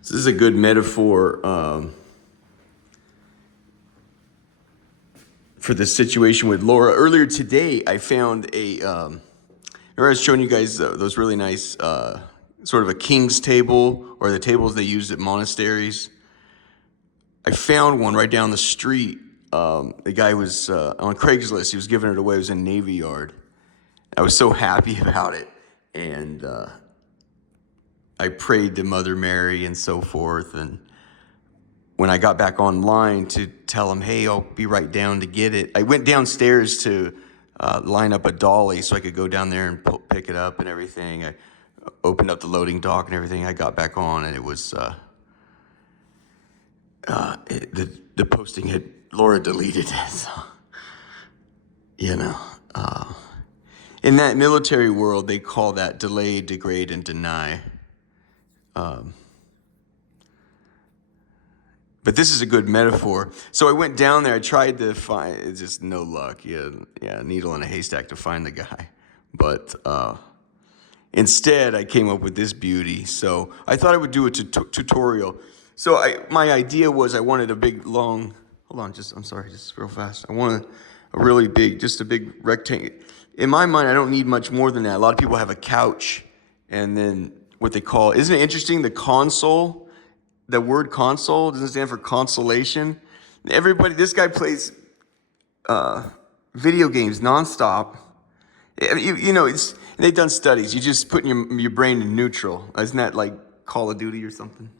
So this is a good metaphor for the situation with Laura. Earlier today, I found remember I was showing you guys those really nice, sort of a king's table, or the tables they used at monasteries. I found one right down the street. The guy was on Craigslist. He was giving it away. It was in Navy Yard. I was so happy about it. And I prayed to Mother Mary and so forth. And when I got back online to tell him, hey, I'll be right down to get it, I went downstairs to line up a dolly so I could go down there and pick it up and everything. I opened up the loading dock and everything. I got back on, and it was the posting had Laura deleted it. So, you know, in that military world, they call that delay, degrade, and deny. But this is a good metaphor. So I went down there. I tried to find, it's just no luck. Yeah, needle in a haystack to find the guy. But instead, I came up with this beauty. So I thought I would do a tutorial. So my idea was I wanted a big, long, hold on, I'm sorry, just real fast. I wanted a really big, just a big rectangle. In my mind, I don't need much more than that. A lot of people have a couch and then what they call, isn't it interesting, the console? The word console doesn't stand for consolation. Everybody, this guy plays video games nonstop. You know, they've done studies. You just put your brain in neutral. Isn't that like Call of Duty or something?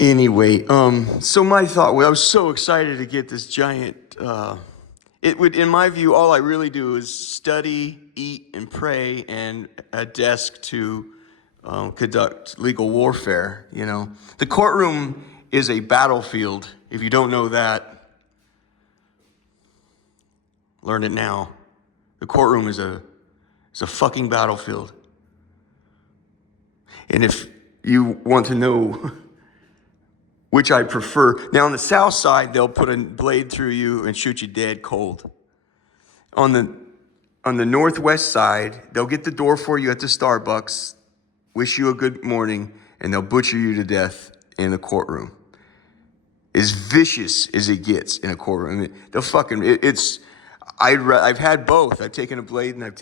Anyway, so my thought, well, I was so excited to get this giant, it would, in my view, all I really do is study, eat, and pray, and a desk to conduct legal warfare, you know. The courtroom is a battlefield. If you don't know that, learn it now. The courtroom is a fucking battlefield. And if you want to know which I prefer. Now, on the south side, they'll put a blade through you and shoot you dead cold. On the northwest side, they'll get the door for you at the Starbucks, wish you a good morning, and they'll butcher you to death in the courtroom. As vicious as it gets in a courtroom. I mean, they'll fucking, I've had both. I've taken a blade and I've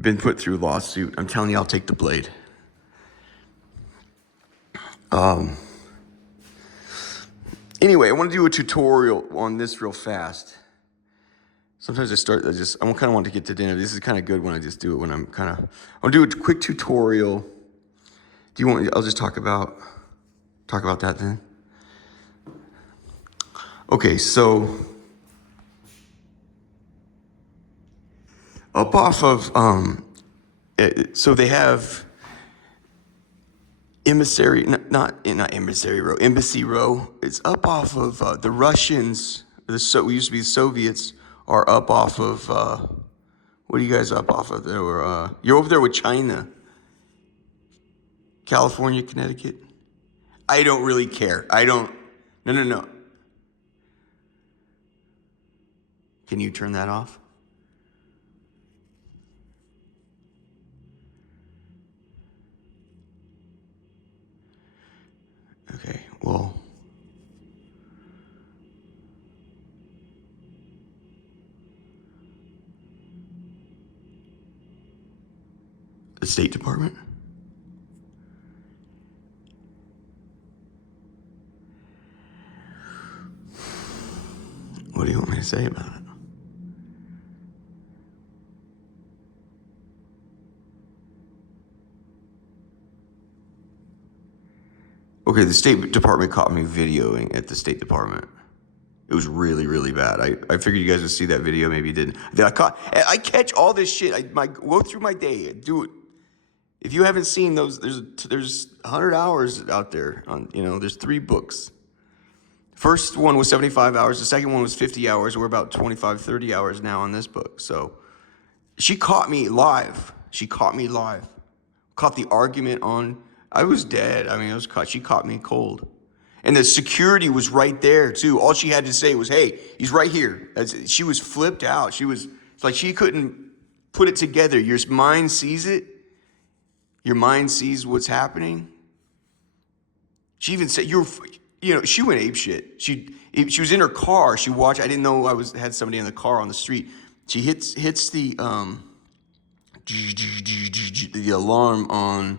been put through a lawsuit. I'm telling you, I'll take the blade. Anyway, I want to do a tutorial on this real fast. Sometimes I kind of want to get to dinner. This is kind of good when I just do it when I'll do a quick tutorial. I'll just talk about that then. Okay, so up off of, so they have Embassy Row. It's up off of the Russians. We used to be the Soviets. Are up off of what are you guys up off of? You're over there with China, California, Connecticut. I don't really care. No. Can you turn that off? Okay, well. The State Department? What do you want me to say about it? Okay, the State Department caught me videoing at the State Department. It was really, really bad. I figured you guys would see that video. Maybe you didn't. I catch all this shit. I go through my day. Do it. If you haven't seen those, there's 100 hours out there. There's 3 books. First one was 75 hours. The second one was 50 hours. We're about 25, 30 hours now on this book. So she caught me live. Caught the argument on I was dead. I mean, she caught me cold. And the security was right there too. All she had to say was, "Hey, he's right here." She was flipped out. It's like she couldn't put it together. Your mind sees it. Your mind sees what's happening. She even said, she went ape shit. She was in her car. She watched. I didn't know had somebody in the car on the street. She hits the alarm on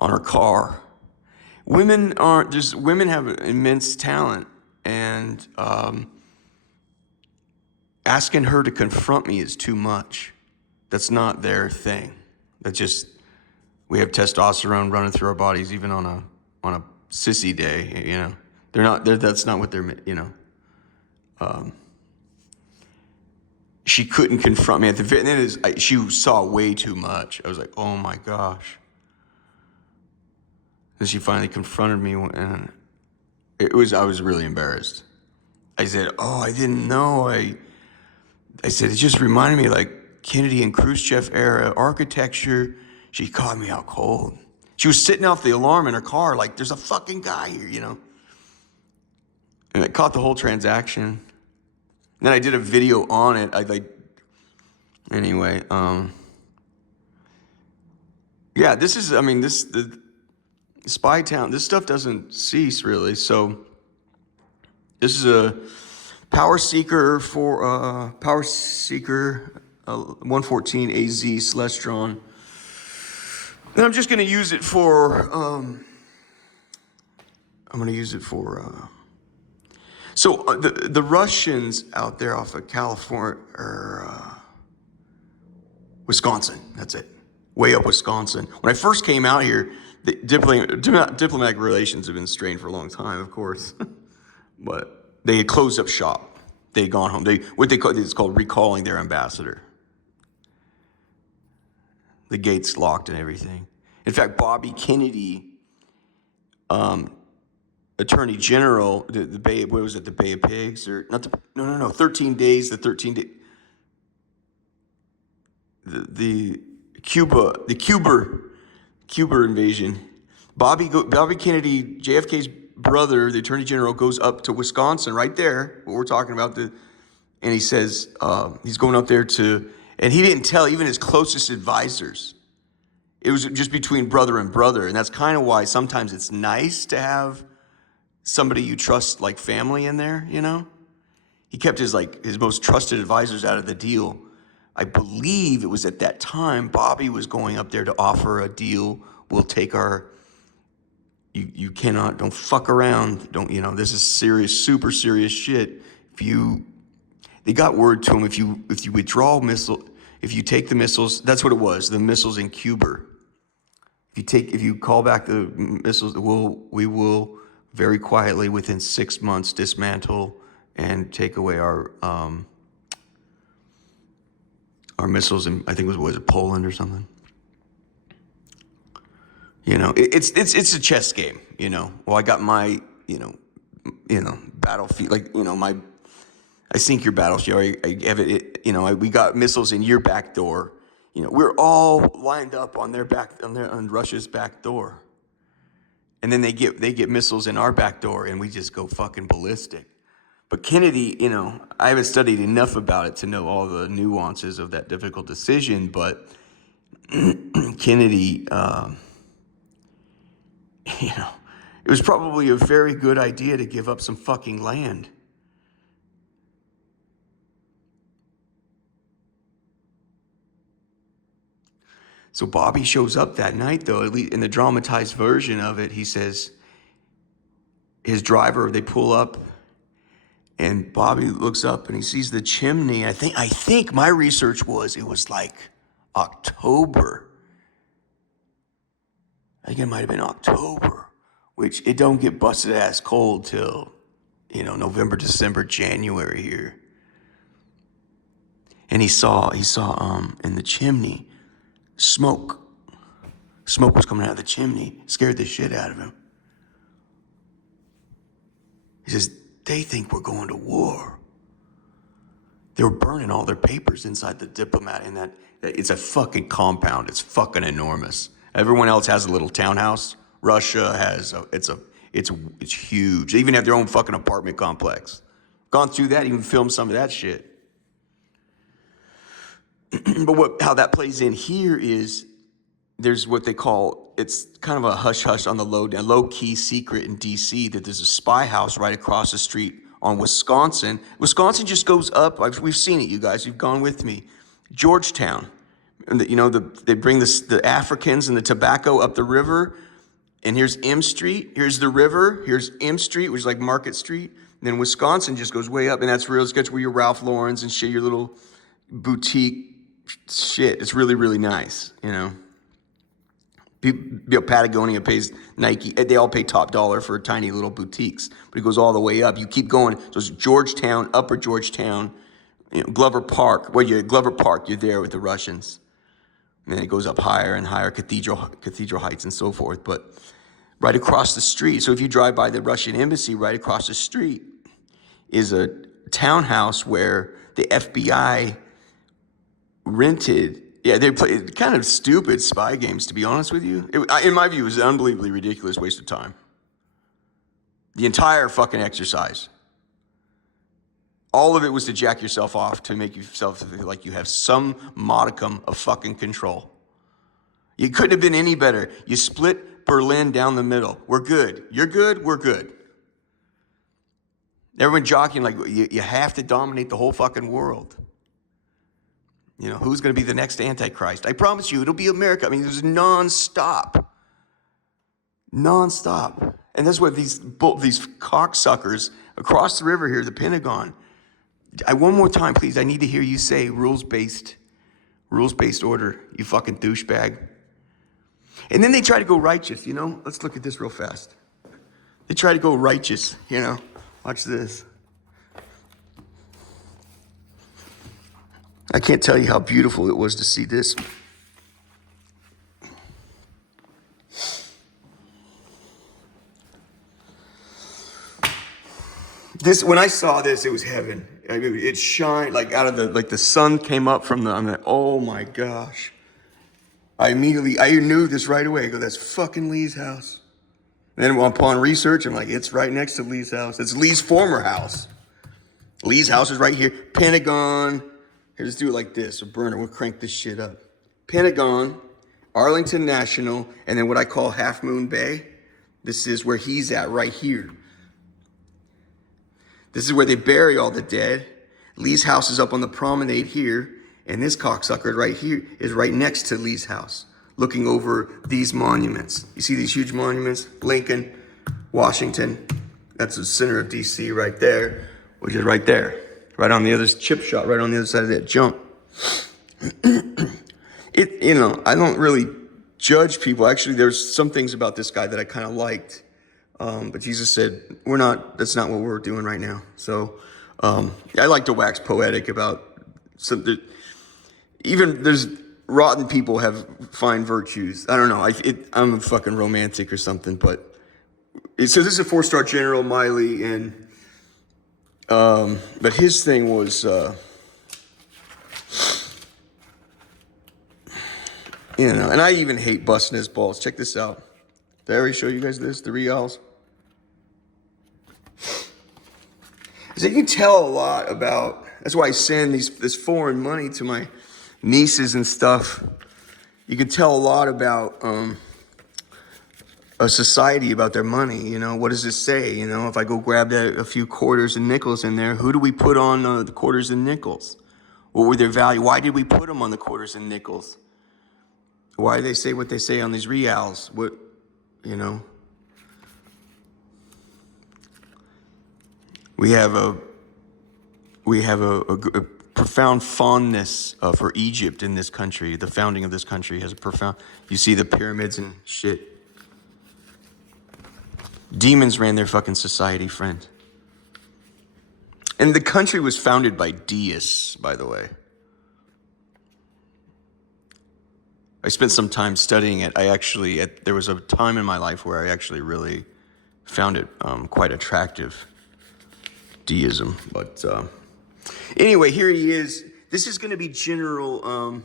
her car. Women have immense talent, and asking her to confront me is too much. That's not their thing. We have testosterone running through our bodies, even on a sissy day. That's not what they're. She couldn't confront me at the end. She saw way too much. I was like, oh my gosh. And she finally confronted me, and I was really embarrassed. I said, "Oh, I didn't know." I said, "It just reminded me like Kennedy and Khrushchev era architecture." She caught me out cold. She was sitting off the alarm in her car, like, "There's a fucking guy here," And I caught the whole transaction. And then I did a video on it. Yeah, the Spy Town, this stuff doesn't cease really. So this is a Power Seeker 114 AZ Celestron. And I'm just going to use it for, the Russians out there off of California, or Wisconsin, that's it. Way up Wisconsin. When I first came out here, the diplomatic relations have been strained for a long time, of course. But they had closed up shop. They had gone home. It's called recalling their ambassador. The gates locked and everything. In fact, Bobby Kennedy, Attorney General, the Bay, what was it, the Bay of Pigs? Or not the, no, 13 days, the Cuba invasion. Bobby Kennedy, JFK's brother, the Attorney General, goes up to Wisconsin, right there, what we're talking about, and he says he's going up there and he didn't tell even his closest advisors. It was just between brother and brother, and that's kind of why sometimes it's nice to have somebody you trust, like family, in there, He kept his most trusted advisors out of the deal. I believe it was at that time Bobby was going up there to offer a deal. We'll take don't fuck around. This is serious, super serious shit. They got word to him, if you withdraw if you take the missiles, that's what it was, the missiles in Cuba. If you call back the missiles, we will very quietly within 6 months dismantle and take away our missiles in, I think was it Poland or something? It's a chess game, Well, I got my, battlefield, I sink your battleship. I have it, we got missiles in your back door. We're all lined up on Russia's back door. And then they get missiles in our back door, and we just go fucking ballistic. But Kennedy, I haven't studied enough about it to know all the nuances of that difficult decision, but Kennedy, it was probably a very good idea to give up some fucking land. So Bobby shows up that night, though, at least in the dramatized version of it. He says, his driver, they pull up, and Bobby looks up and he sees the chimney. I think my research was, it was like October. I think it might have been October, which it don't get busted ass cold till, November, December, January here. And he saw in the chimney, smoke. Smoke was coming out of the chimney. Scared the shit out of him. He says, they think we're going to war. They were burning all their papers inside the Diplomat, and that it's a fucking compound. It's fucking enormous. Everyone else has a little townhouse. Russia has it's huge. They even have their own fucking apartment complex. Gone through that, even filmed some of that shit. But how that plays in here is there's what they call, it's kind of a hush-hush on the low-key secret in D.C. that there's a spy house right across the street on Wisconsin. Wisconsin just goes up. We've seen it, you guys. You've gone with me. Georgetown. And they bring the Africans and the tobacco up the river. And here's M Street. Here's the river. Here's M Street, which is like Market Street. And then Wisconsin just goes way up. And that's real. It's where your Ralph Lauren's and shit, your little boutique shit. It's really, really nice, you know. Patagonia pays Nike. They all pay top dollar for tiny little boutiques, but it goes all the way up. You keep going. So it's Georgetown, Upper Georgetown, Glover Park. Well, you're at Glover Park. You're there with the Russians, and then it goes up higher and higher, Cathedral Heights, and so forth. But right across the street. So if you drive by the Russian embassy, right across the street is a townhouse where the FBI rented. Yeah, they play kind of stupid spy games, to be honest with you. In my view, it was an unbelievably ridiculous waste of time. The entire fucking exercise. All of it was to jack yourself off, to make yourself feel like you have some modicum of fucking control. You couldn't have been any better. You split Berlin down the middle. We're good. You're good. We're good. Everyone jockeying like you have to dominate the whole fucking world. You know, who's going to be the next Antichrist? I promise you, it'll be America. I mean, there's nonstop. And that's what these cocksuckers across the river here, the Pentagon. One more time, please. I need to hear you say rules-based order, you fucking douchebag. And then they try to go righteous, you know? Let's look at this real fast. They try to go righteous, you know? Watch this. I can't tell you how beautiful it was to see this. When I saw this, it was heaven. I mean, it shined like out of the sun came up from oh my gosh. I knew this right away. I go, that's fucking Lee's house. And then upon research, I'm like, it's right next to Lee's house. It's Lee's former house. Lee's house is right here. Pentagon. Here, let's do it like this. A burner, we'll crank this shit up. Pentagon, Arlington National, and then what I call Half Moon Bay. This is where he's at right here. This is where they bury all the dead. Lee's house is up on the promenade here, and this cocksucker right here is right next to Lee's house, looking over these monuments. You see these huge monuments? Lincoln, Washington. That's the center of D.C. right there, which is right there. Right on the other chip shot, right on the other side of that jump. I don't really judge people. Actually, there's some things about this guy that I kind of liked. But Jesus said, that's not what we're doing right now. So I like to wax poetic about even there's rotten people have fine virtues. I don't know. I'm a fucking romantic or something, but so this is a 4-star General Miley, and but his thing was, and I even hate busting his balls. Check this out. Did I already show you guys this? The reals? So you can tell a lot about, that's why I send this foreign money to my nieces and stuff. You can tell a lot about, a society, about their money. You know, what does it say? You know, if I go grab a few quarters and nickels in there, who do we put on the quarters and nickels? What were their value? Why did we put them on the quarters and nickels? Why do they say what they say on these reals? What, you know? We have a profound fondness for Egypt in this country. The founding of this country has a profound, you see the pyramids and shit. Demons ran their fucking society, friend. And the country was founded by deists, by the way. I spent some time studying it. There was a time in my life where I actually really found it quite attractive, deism. But anyway, here he is. This is going to be general.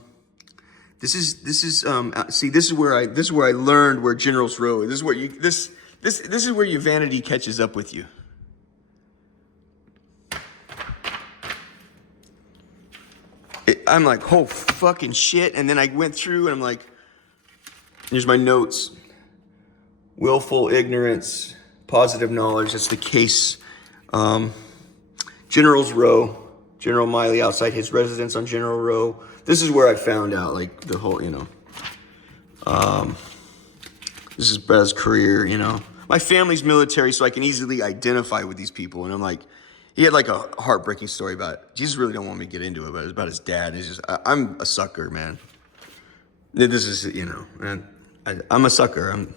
See, this is where I learned where Generals Row. This is where this is where your vanity catches up with you. I'm like, oh fucking shit, and then I went through and I'm like, here's my notes. Willful ignorance, positive knowledge. That's the case. Generals Row. General Miley outside his residence on General Row. This is where I found out, like, the whole, this is Brett's career, My family's military, so I can easily identify with these people. And I'm like, he had like a heartbreaking story about it. Jesus really don't want me to get into it, but it's about his dad. It's just, I'm a sucker, man. This is, man, I'm a sucker.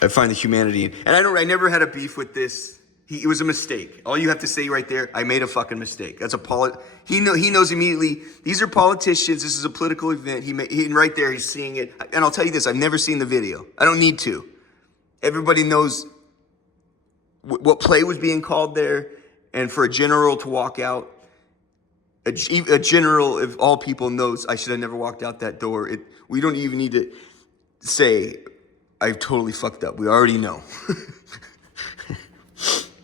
I find the humanity, and I never had a beef with this. It was a mistake. All you have to say right there, I made a fucking mistake. That's he knows immediately. These are politicians. This is a political event. And right there, he's seeing it. And I'll tell you this: I've never seen the video. I don't need to. Everybody knows what play was being called there, and for a general to walk out, a general of all people knows I should have never walked out that door. We don't even need to say I've totally fucked up. We already know.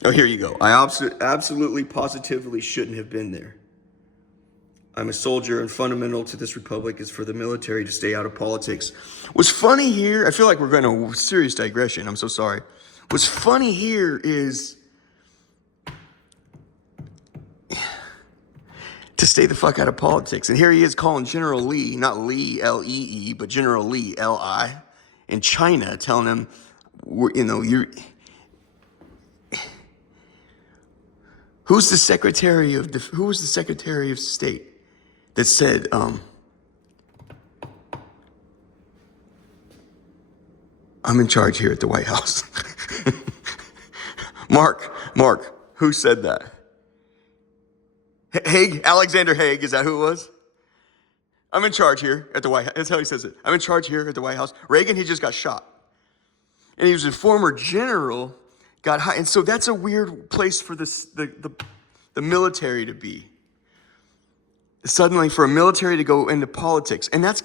Oh, here you go. I absolutely, positively shouldn't have been there. I'm a soldier, and fundamental to this republic is for the military to stay out of politics. What's funny here, I feel like we're going to a serious digression. I'm so sorry. What's funny here is to stay the fuck out of politics. And here he is calling General Lee, not Lee, L-E-E, but General Lee, L-I, in China, telling him, who was the Secretary of State that said, I'm in charge here at the White House? Mark, who said that? Haig, Alexander Haig, is that who it was? I'm in charge here at the White House. That's how he says it. I'm in charge here at the White House. Reagan, he just got shot. And he was a former general, got high. And so that's a weird place for the military to be. Suddenly for a military to go into politics. And that's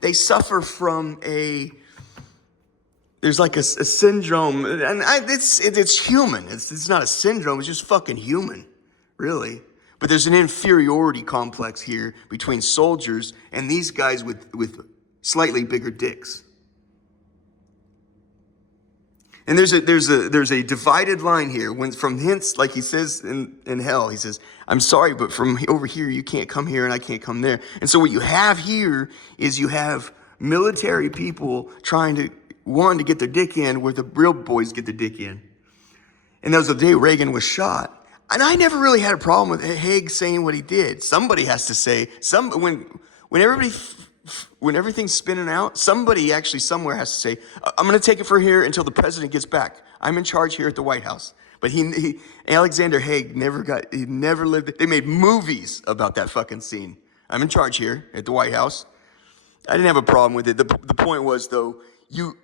they suffer from there's like a syndrome. And it's human. It's not a syndrome. It's just fucking human, really. But there's an inferiority complex here between soldiers and these guys with slightly bigger dicks. And there's a divided line here. From hence, like he says in hell, he says, I'm sorry, but from over here, you can't come here and I can't come there. And so what you have here is you have military people trying to get their dick in where the real boys get their dick in. And that was the day Reagan was shot. And I never really had a problem with Haig saying what he did. Somebody has to say, when everything's spinning out, somebody actually somewhere has to say, I'm going to take it from here until the president gets back. I'm in charge here at the White House. But Alexander Haig he never lived. They made movies about that fucking scene. I'm in charge here at the White House. I didn't have a problem with it. The point was, though, you're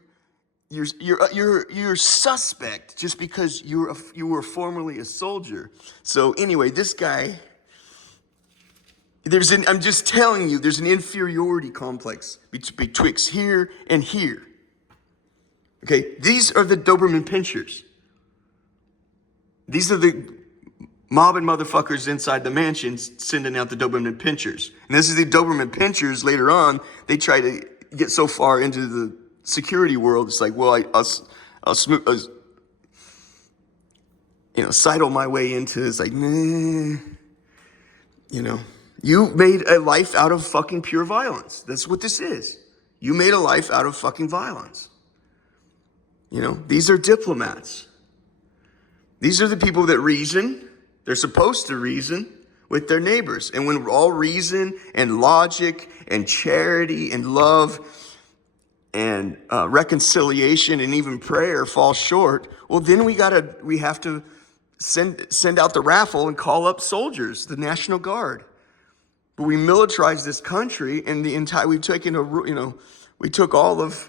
suspect just because you were formerly a soldier. So anyway, this guy, I'm just telling you, there's an inferiority complex betwixt here and here. Okay, these are the Doberman Pinschers. These are the mobbing motherfuckers inside the mansions sending out the Doberman Pinschers. And this is the Doberman Pinschers later on. They try to get so far into the security world. It's like, well, I'll sidle my way into. It's like, nah, You made a life out of fucking pure violence. That's what this is. You made a life out of fucking violence. These are diplomats. These are the people that reason. They're supposed to reason with their neighbors. And when all reason and logic and charity and love and reconciliation and even prayer fall short, well, then we have to send out the raffle and call up soldiers, the National Guard. But we militarized this country, and we took all of.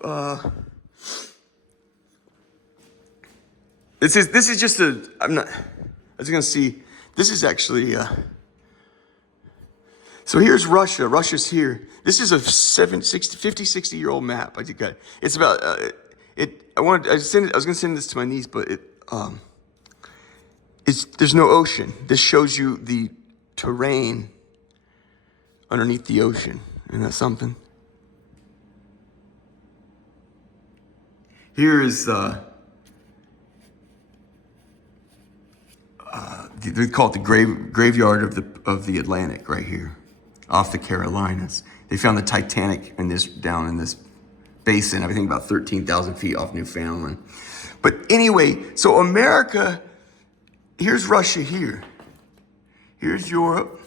This is just I'm not. I was gonna see. This is actually. So here's Russia. Russia's here. This is a 50, 60-year-old map. I did got. It's about it. I was going to send this to my niece, but there's no ocean. This shows you the terrain underneath the ocean. Isn't that something? Here is they call it the graveyard of the Atlantic right here, off the Carolinas. They found the Titanic down in this basin, I think about 13,000 feet off Newfoundland. But anyway, so America, here's Russia here. Here's Europe.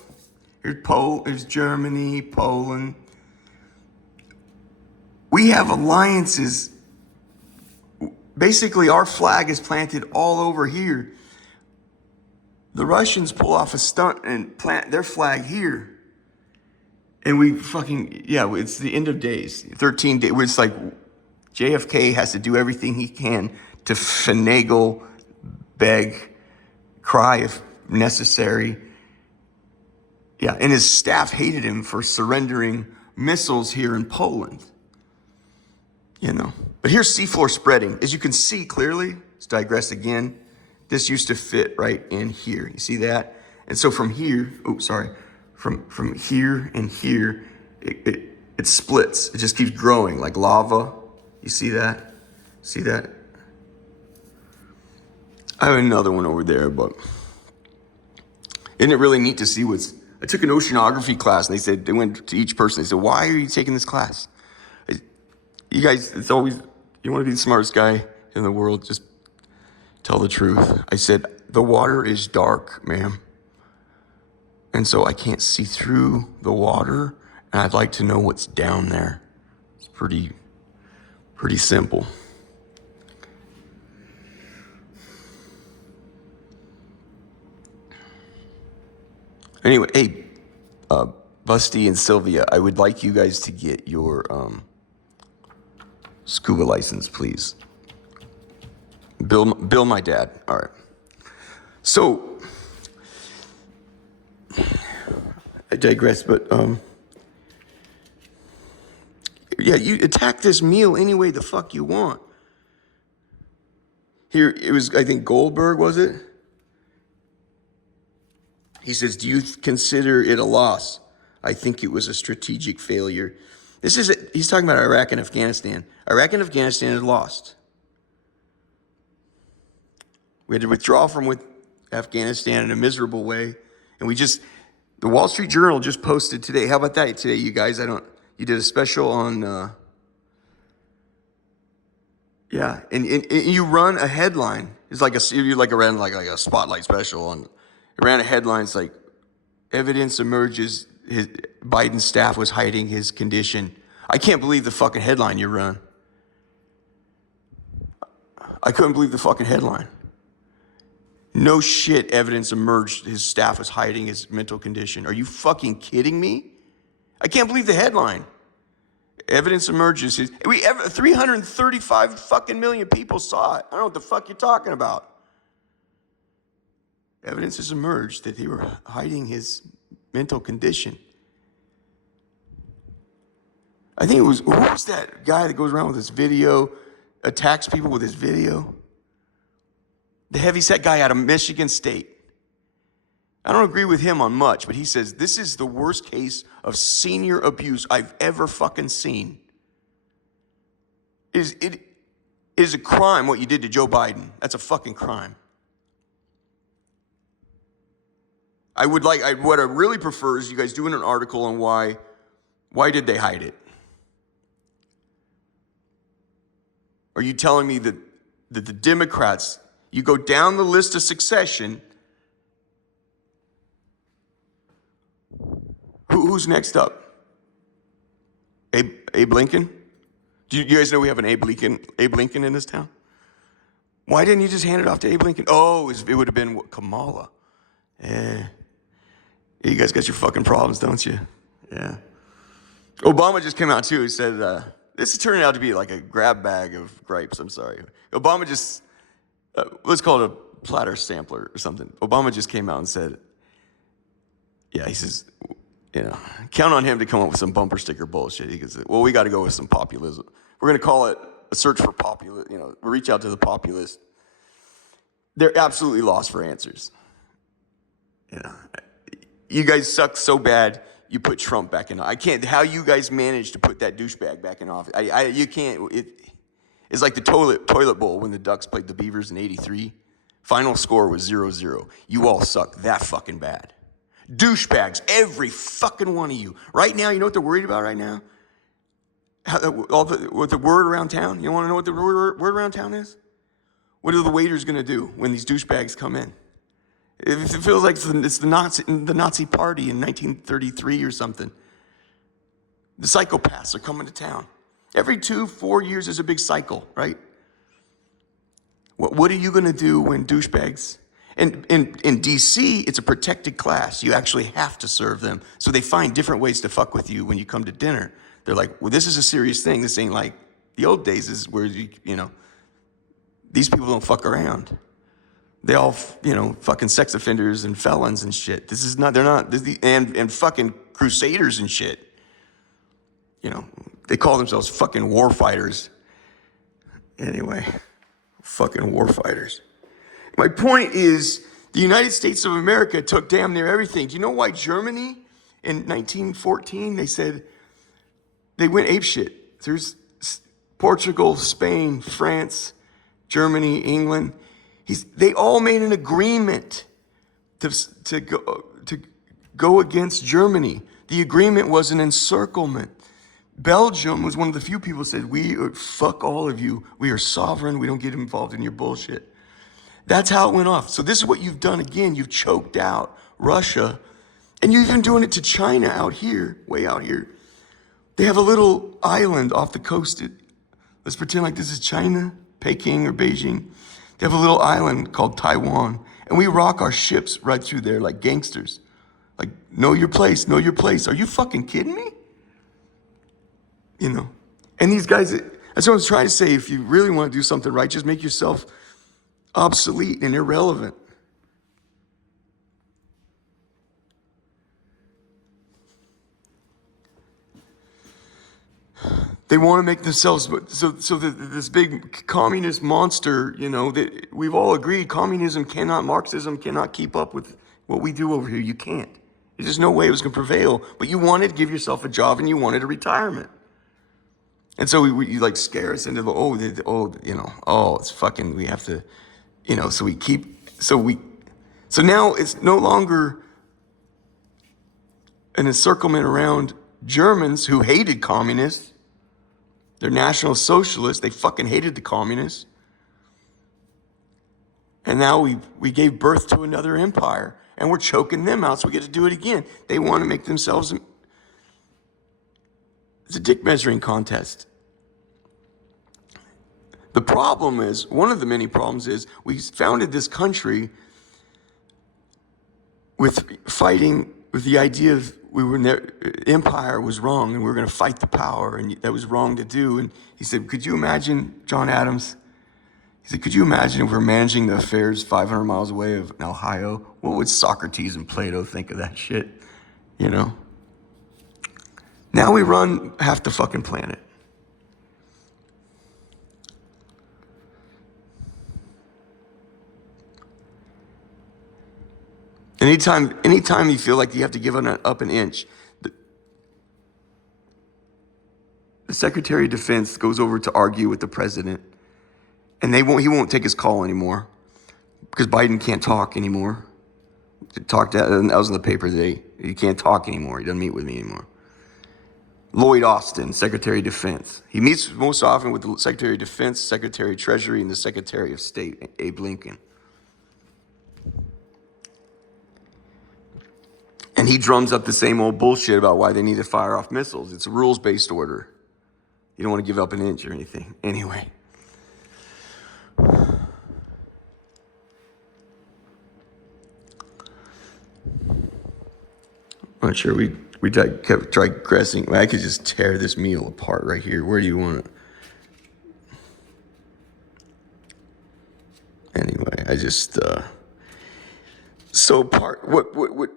Here's Germany, Poland. We have alliances. Basically, our flag is planted all over here. The Russians pull off a stunt and plant their flag here. And we it's the end of days. 13 days. It's like JFK has to do everything he can to finagle, beg, cry if necessary. Yeah, and his staff hated him for surrendering missiles here in Poland. You know. But here's seafloor spreading. As you can see clearly, let's digress again. This used to fit right in here. You see that? And so from here, from here and here, it splits. It just keeps growing like lava. You see that? See that? I have another one over there, but isn't it really neat to see I took an oceanography class, and they went to each person, they said, why are you taking this class? You guys, it's always, you want to be the smartest guy in the world, just tell the truth. I said, the water is dark, ma'am. And so I can't see through the water, and I'd like to know what's down there. It's pretty simple. Anyway, hey, Busty and Sylvia, I would like you guys to get your scuba license, please. Bill my dad. All right. So, I digress, but you attack this meal any way the fuck you want. Here, it was, I think Goldberg, was it? He says, do you consider it a loss? I think it was a strategic failure. He's talking about Iraq and Afghanistan. Iraq and Afghanistan had lost. We had to withdraw from Afghanistan in a miserable way. And the Wall Street Journal just posted today. How about that today, you guys? You did a special on, and you run a headline. It's like around like a spotlight special on. It ran a headline. It's like, evidence emerges Biden's staff was hiding his condition. I can't believe the fucking headline you run. I couldn't believe the fucking headline. No shit, evidence emerged his staff was hiding his mental condition. Are you fucking kidding me? I can't believe the headline. Evidence emerges 335 fucking million people saw it. I don't know what the fuck you're talking about. Evidence has emerged that they were hiding his mental condition. I think who was that guy that goes around with his video, attacks people with his video? The heavyset guy out of Michigan State. I don't agree with him on much, but he says, this is the worst case of senior abuse I've ever fucking seen. It is a crime what you did to Joe Biden. That's a fucking crime. What I really prefer is you guys doing an article on why did they hide it? Are you telling me that the Democrats, you go down the list of succession, who's next up? Abe Lincoln? Do you guys know we have an Abe Lincoln in this town? Why didn't you just hand it off to Abe Lincoln? Oh, it would have been Kamala. You guys got your fucking problems, don't you? Yeah. Obama just came out too. He said, this is turning out to be like a grab bag of gripes. I'm sorry. Obama just, let's call it a platter sampler or something. Obama just came out and said, he says, You know, count on him to come up with some bumper sticker bullshit. He goes, well, we got to go with some populism. We're going to call it a search for populist. You know, reach out to the populist. They're absolutely lost for answers. You know, you guys suck so bad. You put Trump back in. I can't. How you guys managed to put that douchebag back in office? You can't. It's like the toilet bowl when the Ducks played the Beavers in '83. Final score was 0-0. You all suck that fucking bad. Douchebags, every fucking one of you. Right now, you know what they're worried about right now? What the word around town? You want to know what the word around town is? What are the waiters going to do when these douchebags come in? It feels like it's the Nazi party in 1933 or something. The psychopaths are coming to town. Every 2-4 years is a big cycle, right? What are you going to do when douchebags... And in D.C., it's a protected class. You actually have to serve them. So they find different ways to fuck with you when you come to dinner. They're like, well, this is a serious thing. This ain't like the old days is where, you know, these people don't fuck around. They all, you know, fucking sex offenders and felons and shit. This is not, they're not, and fucking crusaders and shit. You know, they call themselves fucking war fighters. Anyway, fucking war fighters. My point is, the United States of America took damn near everything. Do you know why Germany in 1914, they said, they went apeshit? There's Portugal, Spain, France, Germany, England. They all made an agreement to go against Germany. The agreement was an encirclement. Belgium was one of the few people who said, fuck all of you. We are sovereign. We don't get involved in your bullshit. That's how it went off. So this is what you've done again. You've choked out Russia. And you're even doing it to China out here, way out here. They have a little island off the coast. Let's pretend like this is China, Peking or Beijing. They have a little island called Taiwan. And we rock our ships right through there like gangsters. Like, know your place, know your place. Are you fucking kidding me? You know. And these guys, that's what I was trying to say. If you really want to do something right, just make yourself obsolete and irrelevant. They want to make themselves so this big communist monster, you know, that we've all agreed Marxism cannot keep up with what we do over here. You can't. There's no way it was going to prevail. But you wanted to give yourself a job and you wanted a retirement. And so you like scare us into it's fucking, we have to, you know, so now it's no longer an encirclement around Germans who hated communists. They're National Socialists. They fucking hated the communists. And now we gave birth to another empire. And we're choking them out, so we get to do it again. They want to make themselves... It's a dick measuring contest. The problem is, one of the many problems is, we founded this country with fighting with the idea of empire was wrong and we were going to fight the power, and that was wrong to do. And he said, could you imagine, John Adams, he said, could you imagine if we're managing the affairs 500 miles away of Ohio? What would Socrates and Plato think of that shit? You know? Now we run half the fucking planet. Anytime you feel like you have to give up an inch, the Secretary of Defense goes over to argue with the president, and he won't take his call anymore because Biden can't talk anymore. That was in the paper today. He can't talk anymore. He doesn't meet with me anymore. Lloyd Austin, Secretary of Defense. He meets most often with the Secretary of Defense, Secretary of Treasury, and the Secretary of State, Abe Lincoln. And he drums up the same old bullshit about why they need to fire off missiles. It's a rules-based order. You don't want to give up an inch or anything. Anyway. I'm not sure we kept digressing. I could just tear this meal apart right here. Where do you want it? Anyway, I just... what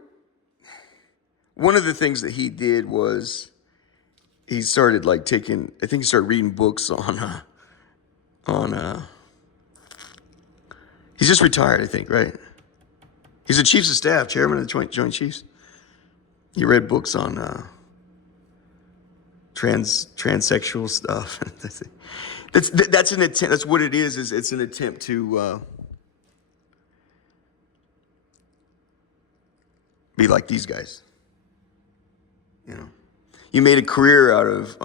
one of the things that he did was he started like taking, I think he started reading books on he's just retired, I think, right? He's the Chiefs of Staff, chairman of the Joint Chiefs. He read books on transsexual stuff. That's an attempt. That's what it is it's an attempt to be like these guys. You know, you made a career out of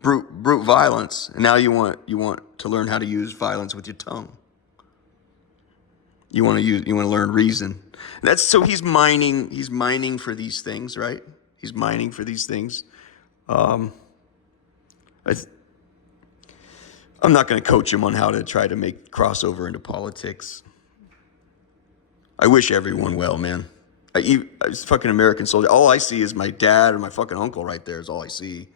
brute violence, and now you want to learn how to use violence with your tongue. You want to learn reason. That's so he's mining for these things, right? He's mining for these things. I'm not going to coach him on how to try to make crossover into politics. I wish everyone well, man. I was fucking American soldier. All I see is my dad or my fucking uncle right there is all I see.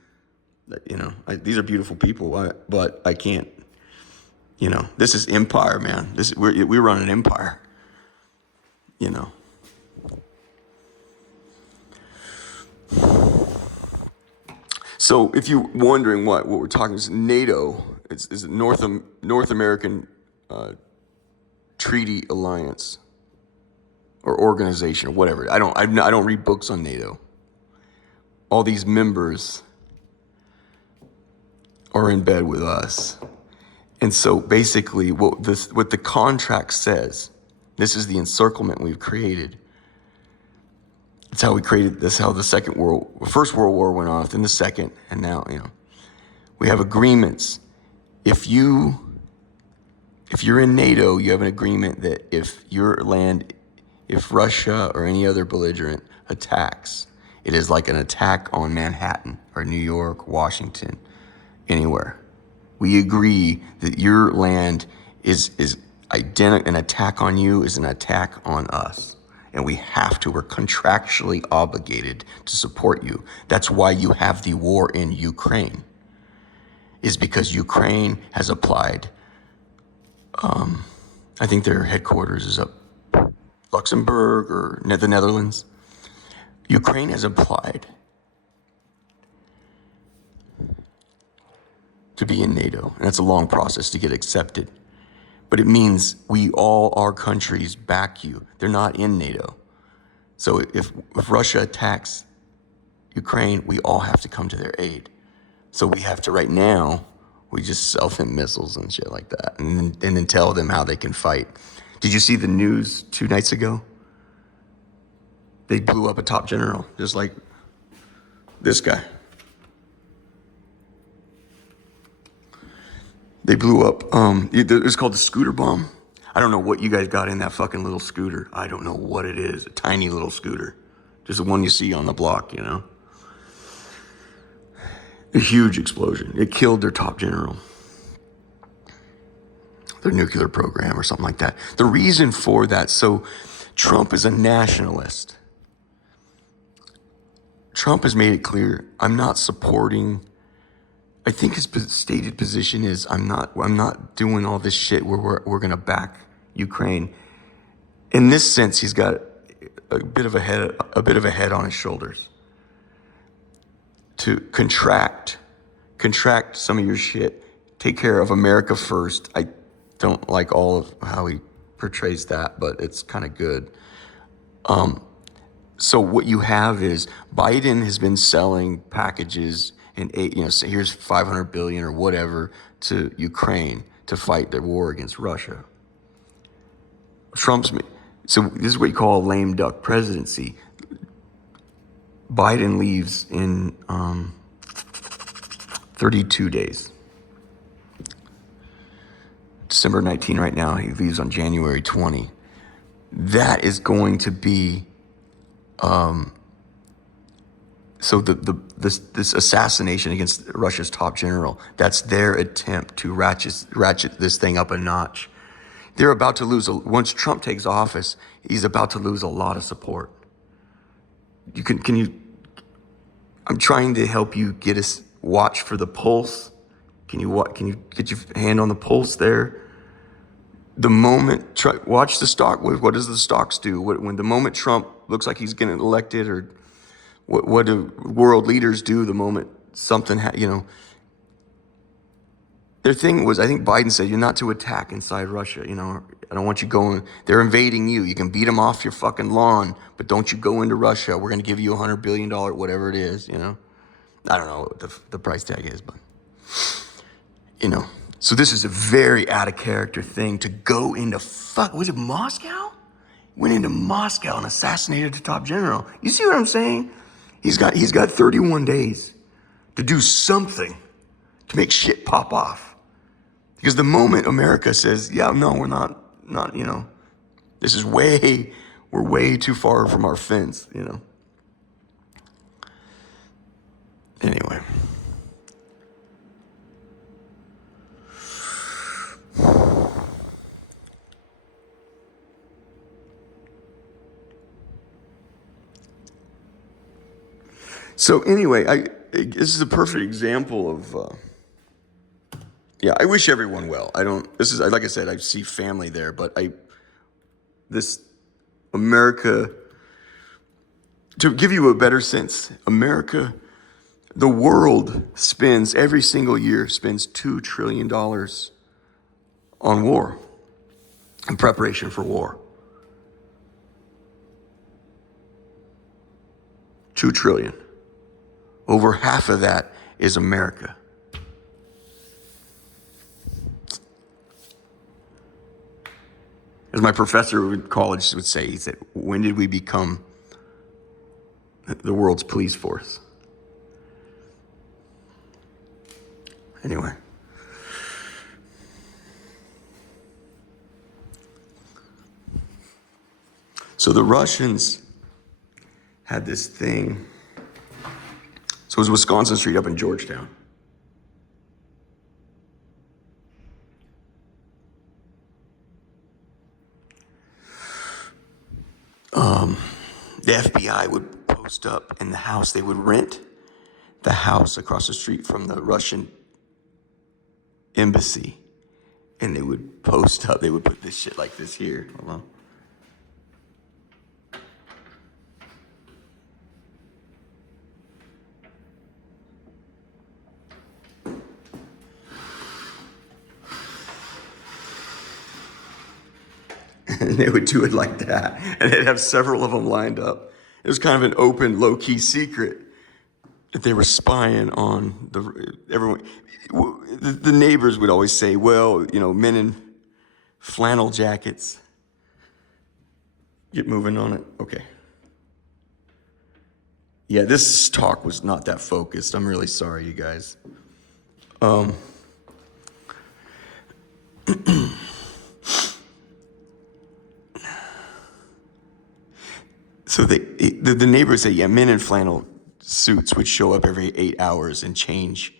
You know, these are beautiful people, but I can't. You know, this is empire, man. We run an empire. You know. So if you're wondering what we're talking is NATO, it's a North American Treaty Alliance or organization or whatever. I don't read books on NATO. All these members are in bed with us. And so basically what the contract says, this is the encirclement we've created. It's how we created this, how the First World War went on, then the second, and now, you know, we have agreements. If you're in NATO, you have an agreement that if Russia or any other belligerent attacks, it is like an attack on Manhattan or New York, Washington, anywhere. We agree that your land is identical. An attack on you is an attack on us. And we're contractually obligated to support you. That's why you have the war in Ukraine, is because Ukraine has applied. I think their headquarters is up Luxembourg or the Netherlands. Ukraine has applied to be in NATO, and that's a long process to get accepted. But it means our countries back you. They're not in NATO. So if Russia attacks Ukraine, we all have to come to their aid. So we have to, right now, we just sell them missiles and shit like that, and then tell them how they can fight. Did you see the news 2 nights ago? They blew up a top general, just like this guy. They blew up, it's called the scooter bomb. I don't know what you guys got in that fucking little scooter. I don't know what it is, a tiny little scooter. Just the one you see on the block, you know? A huge explosion. It killed their top general. Their nuclear program or something like that. The reason for that, so Trump is a nationalist. Trump has made it clear, I'm not supporting. I think his stated position is I'm not doing all this shit where we're going to back Ukraine. In this sense, he's got a bit of a head on his shoulders to contract some of your shit. Take care of America first. I don't like all of how he portrays that, but it's kind of good. So what you have is Biden has been selling packages and so here's $500 billion or whatever to Ukraine to fight their war against Russia. So this is what you call a lame duck presidency. Biden leaves in 32 days. December 19 right now, he leaves on January 20. That is going to be, so this assassination against Russia's top general, that's their attempt to ratchet this thing up a notch. They're about to lose, once Trump takes office, he's about to lose a lot of support. I'm trying to help you get us, watch for the pulse. Can you get your hand on the pulse there? The moment, watch the stock, what does the stocks do? When the moment Trump looks like he's getting elected or What do world leaders do the moment something, their thing was, I think Biden said, you're not to attack inside Russia. I don't want you going. They're invading you. You can beat them off your fucking lawn, but don't you go into Russia. We're going to give you $100 billion, whatever it is, I don't know what the price tag is, but, So this is a very out of character thing to go into was it Moscow? Went into Moscow and assassinated the top general. You see what I'm saying? He's got 31 days to do something to make shit pop off. Because the moment America says, yeah, no, we're not, this is we're way too far from our fence, Anyway. So anyway, this is a perfect example of, I wish everyone well. Like I said, I see family there, but this America, to give you a better sense, America, the world spends every single year, spends $2 trillion on war, in preparation for war. $2 trillion. Over half of that is America. As my professor in college would say, he said, when did we become the world's police force? Anyway. So the Russians had this thing. So it was Wisconsin Street up in Georgetown. The FBI would post up in the house. They would rent the house across the street from the Russian embassy. And they would post up. They would put this shit like this here. Hold on. And they would do it like that. And they'd have several of them lined up. It was kind of an open, low-key secret that they were spying on everyone. The neighbors would always say, well, men in flannel jackets. Get moving on it. Okay. Yeah, this talk was not that focused. I'm really sorry, you guys. So the neighbors say, yeah, men in flannel suits would show up every 8 hours and change.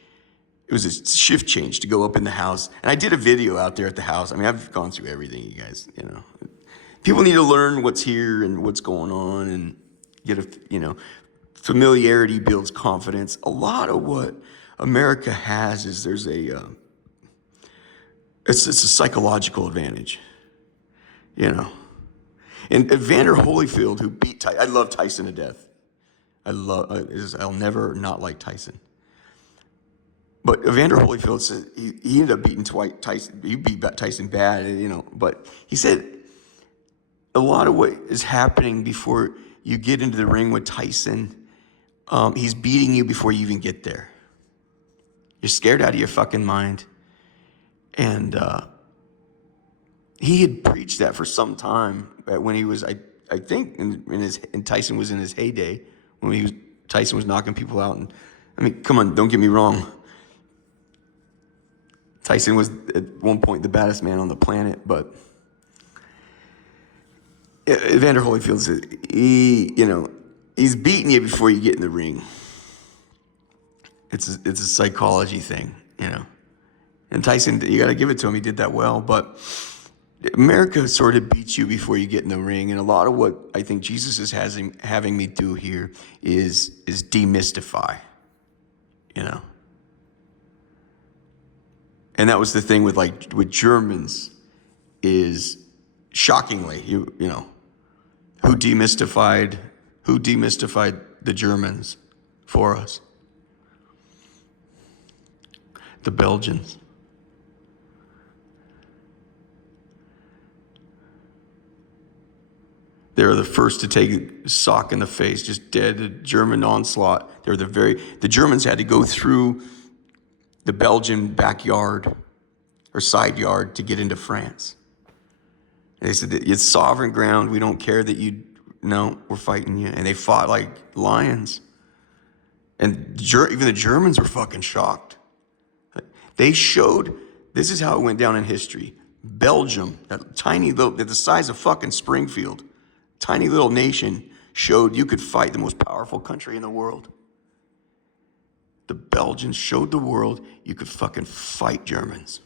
It was a shift change to go up in the house. And I did a video out there at the house. I mean, I've gone through everything, you guys, People need to learn what's here and what's going on and get familiarity builds confidence. A lot of what America has is there's it's a psychological advantage, And Evander Holyfield, who beat Tyson, I love Tyson to death. I'll never not like Tyson. But Evander Holyfield said he ended up beating Tyson. He beat Tyson bad, But he said a lot of what is happening before you get into the ring with Tyson, he's beating you before you even get there. You're scared out of your fucking mind. And he had preached that for some time when he was, I think, and Tyson was in his heyday when Tyson was knocking people out. And I mean, come on, don't get me wrong. Tyson was at one point the baddest man on the planet, but Evander Holyfield said he's beating you before you get in the ring. It's a psychology thing, And Tyson, you got to give it to him. He did that well, but America sort of beats you before you get in the ring. And a lot of what I think Jesus is having me do here is demystify, And that was the thing with Germans is shockingly, who demystified the Germans for us. The Belgians. They were the first to take a sock in the face, just dead, a German onslaught. The Germans had to go through the Belgian backyard or side yard to get into France. And they said, it's sovereign ground. We don't care that no, we're fighting you. And they fought like lions. And even the Germans were fucking shocked. They showed, this is how it went down in history. Belgium, that tiny little, the size of fucking Springfield, tiny little nation, showed you could fight the most powerful country in the world. The Belgians showed the world you could fucking fight Germans.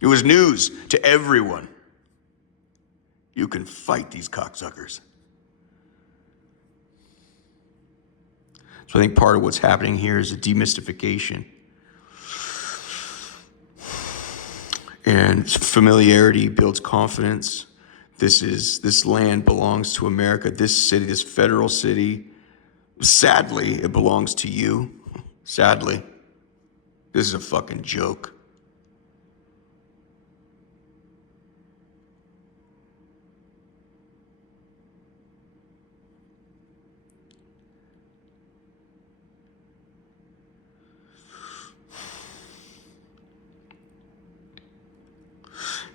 It was news to everyone. You can fight these cocksuckers. So I think part of what's happening here is a demystification. And familiarity builds confidence. This land belongs to America. This city, this federal city, sadly, it belongs to you. Sadly. This is a fucking joke.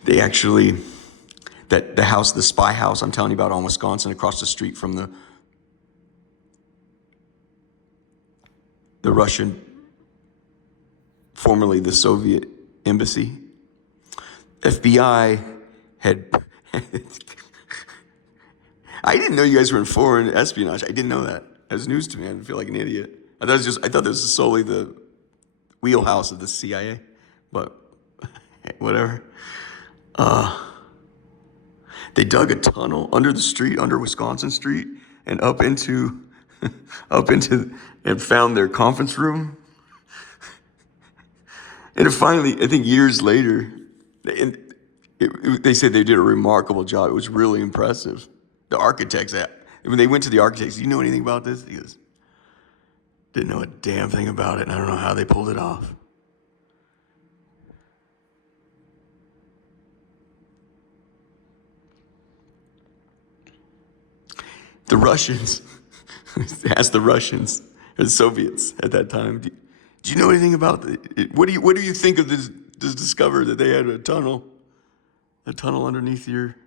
They actually, the house, the spy house I'm telling you about on Wisconsin, across the street from the Russian, formerly the Soviet embassy, FBI had, I didn't know you guys were in foreign espionage. I didn't know that. That was news to me. I feel like an idiot. I thought this was solely the wheelhouse of the CIA, but whatever. They dug a tunnel under the street, under Wisconsin Street, and up into, and found their conference room. And finally, I think years later, they said they did a remarkable job. It was really impressive. The architects, when they went to the architects, do you know anything about this? He goes, didn't know a damn thing about it, and I don't know how they pulled it off. The Russians, asked the Russians, or the Soviets at that time, do you know anything about it? What do you think of this discovery that they had a tunnel underneath your?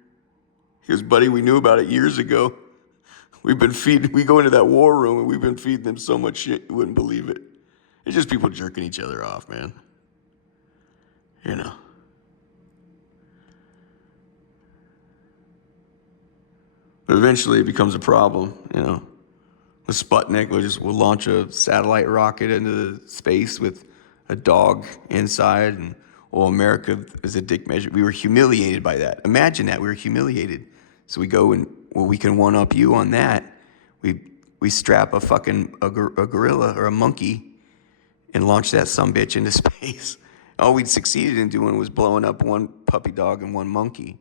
He goes, buddy, we knew about it years ago. We go into that war room and we've been feeding them so much shit, you wouldn't believe it. It's just people jerking each other off, man. You know. But eventually it becomes a problem, you know. The Sputnik will launch a satellite rocket into space with a dog inside, and America is a dick measure. We were humiliated by that. Imagine that, we were humiliated. So we go and, we can one-up you on that. We strap a gorilla or a monkey and launch that sumbitch into space. All we'd succeeded in doing was blowing up one puppy dog and one monkey.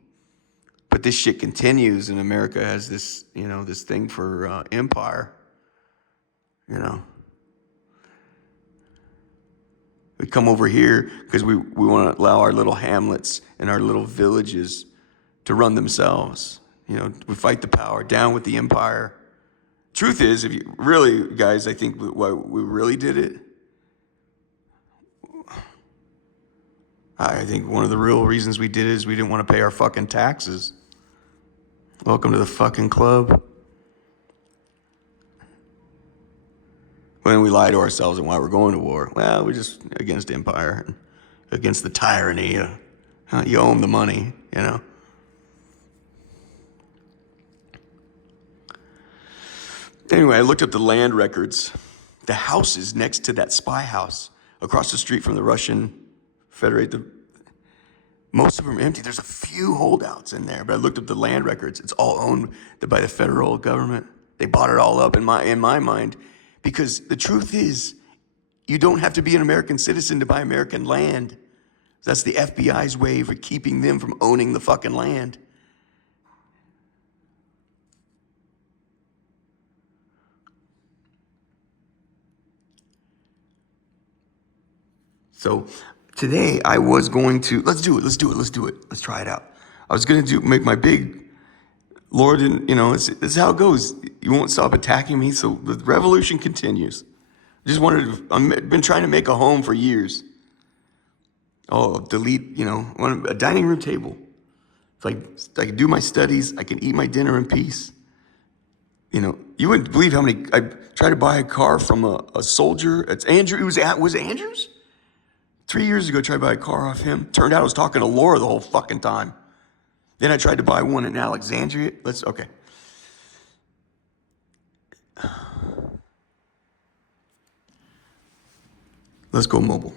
But this shit continues, and America has this, this thing for empire, We come over here because we want to allow our little hamlets and our little villages to run themselves. We fight the power, down with the empire. Truth is, if you really, guys, I think why we really did it, I think one of the real reasons we did it is we didn't want to pay our fucking taxes. Welcome to the fucking club. When we lie to ourselves and why we're going to war, well, we're just against empire, and against the tyranny. You owe them the money, Anyway, I looked up the land records. The houses next to that spy house, across the street from the Russian Federated, most of them are empty. There's a few holdouts in there, but I looked up the land records. It's all owned by the federal government. They bought it all up in my mind, because the truth is, you don't have to be an American citizen to buy American land. That's the FBI's way for keeping them from owning the fucking land. So today I was going to, let's do it. Let's try it out. I was going to make my big, Lord, and this is how it goes. You won't stop attacking me. So the revolution continues. I've been trying to make a home for years. Oh, delete, a dining room table. It's like I can do my studies. I can eat my dinner in peace. You wouldn't believe how many, I tried to buy a car from a soldier. It's Andrew. Was it Andrews? 3 years ago, I tried to buy a car off him. Turned out I was talking to Laura the whole fucking time. Then I tried to buy one in Alexandria. Okay. Let's go mobile.